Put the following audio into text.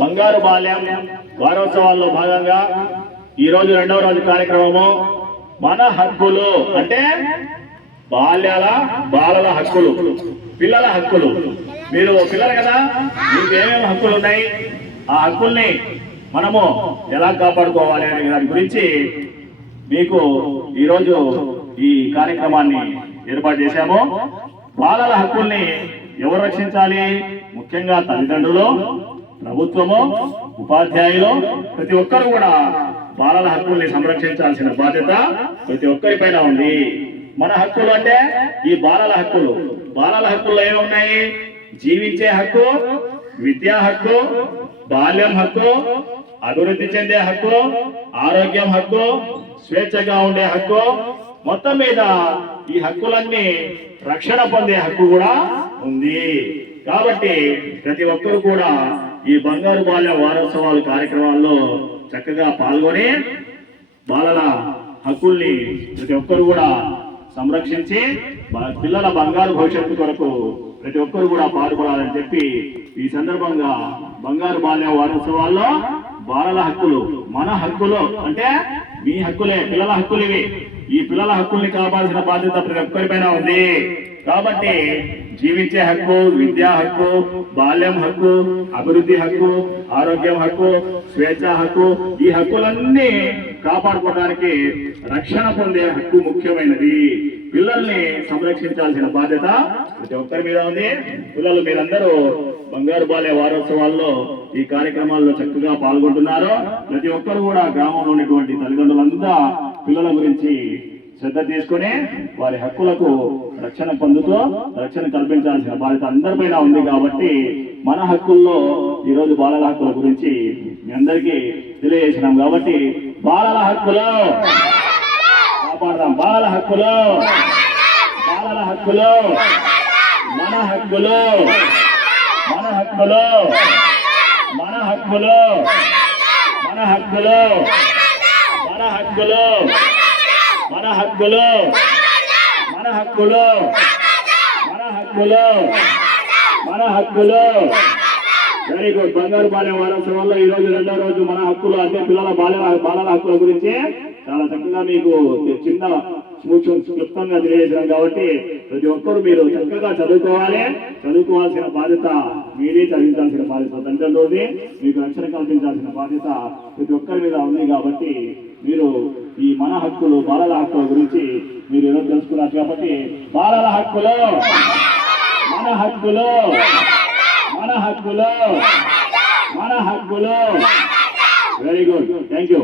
బంగారు బాల్యం వారోత్సవాల్లో భాగంగా ఈరోజు రెండవ రోజు కార్యక్రమము మన హక్కులు అంటే బాలల హక్కులు, పిల్లల హక్కులు. మీరు పిల్లలు కదా, మీకు ఏమేమి హక్కులు ఉన్నాయి, ఆ హక్కుల్ని మనము ఎలా కాపాడుకోవాలి అనే దాని గురించి మీకు ఈరోజు ఈ కార్యక్రమాన్ని ఏర్పాటు చేశాము. బాలల హక్కుల్ని ఎవరు రక్షించాలి? ముఖ్యంగా తల్లిదండ్రులు, ప్రభుత్వము, ఉపాధ్యాయులు, ప్రతి ఒక్కరు కూడా బాలల హక్కుల్ని సంరక్షించాల్సిన బాధ్యత ప్రతి ఒక్కరిపైన ఉంది. మన హక్కులు అంటే ఈ బాలల హక్కులు. బాలల హక్కుల్లో ఏమున్నాయి? జీవించే హక్కు, విద్యా హక్కు, బాల్యం హక్కు, అభివృద్ధి చెందే హక్కు, ఆరోగ్యం హక్కు, స్వేచ్ఛగా ఉండే హక్కు. మొత్తం మీద ఈ హక్కులన్నీ రక్షణ పొందే హక్కు కూడా ఉంది. కాబట్టి ప్రతి ఒక్కరు కూడా ఈ బంగారు బాల్య వారోత్సవాల కార్యక్రమాల్లో చక్కగా పాల్గొని బాలల హక్కుల్ని ప్రతి ఒక్కరు కూడా సంరక్షించి పిల్లల బంగారు భవిష్యత్తు కొరకు ప్రతి ఒక్కరు కూడా పాల్గొనాలని చెప్పి ఈ సందర్భంగా బంగారు బాల్య వారోత్సవాల్లో బాలల హక్కులు, మన హక్కులు అంటే మీ హక్కులే, పిల్లల హక్కులు ఇవి. ఈ పిల్లల హక్కుల్ని కాపాడాల్సిన బాధ్యత ప్రతి ఒక్కరిపైన ఉంది. కాబట్టి జీవించే హక్కు, విద్యా హక్కు, బాల్యం హక్కు, అభివృద్ధి హక్కు, ఆరోగ్యం హక్కు, స్వేచ్ఛ హక్కు, ఈ హక్కులన్నీ కాపాడుకోవడానికి రక్షణ పొందే హక్కు ముఖ్యమైనది. పిల్లల్ని సంరక్షించాల్సిన బాధ్యత ప్రతి ఒక్కరి మీద ఉంది. పిల్లలు మీరందరూ బంగారు బాల్య వారోత్సవాల్లో ఈ కార్యక్రమాల్లో చక్కగా పాల్గొంటున్నారు. ప్రతి ఒక్కరు కూడా గ్రామంలో ఉన్నటువంటి తల్లిదండ్రులంతా పిల్లల గురించి శ్రద్ధ తీసుకుని వారి హక్కులకు రక్షణ పొందుతూ రక్షణ కల్పించాల్సిన బాధ్యత అందరిపైన ఉంది. కాబట్టి మన హక్కుల్లో ఈరోజు బాలల హక్కుల గురించి మీ అందరికీ తెలియజేసినాం. కాబట్టి బాలల హక్కులు కాపాడదాం. బాలల హక్కులు, బాలల హక్కులు, మన హక్కులు, మన హక్కులు, మన హక్కులు, మన హక్కులు, మన హక్కులు, మన హక్కులు, మన హక్కులు, మన హక్కులు, మన హక్కులు. Very good. బంగారు బాల్య వారోత్సవాల్లో ఈ రోజు రెండో రోజు మన హక్కులు అంటే పిల్లల బాలల హక్కుల గురించి చాలా చక్కగా మీకు చిన్న క్లుప్తంగా తెలియజేశాం. కాబట్టి ప్రతి ఒక్కరు మీరు చక్కగా చదువుకోవాలి. చదువుకోవాల్సిన బాధ్యత మీరే, చదివించాల్సిన బాధ్యత తల్లిదండ్రులది, మీకు రక్షణ కల్పించాల్సిన బాధ్యత ప్రతి ఒక్కరి మీద ఉంది. కాబట్టి మీరు ఈ మన హక్కులు, బాలల హక్కుల గురించి మీరు ఏదో తెలుసుకున్నారు. కాబట్టి బాలల హక్కులు, మన హక్కులు, మన హక్కులు, మన హక్కులు. Very good. Thank you.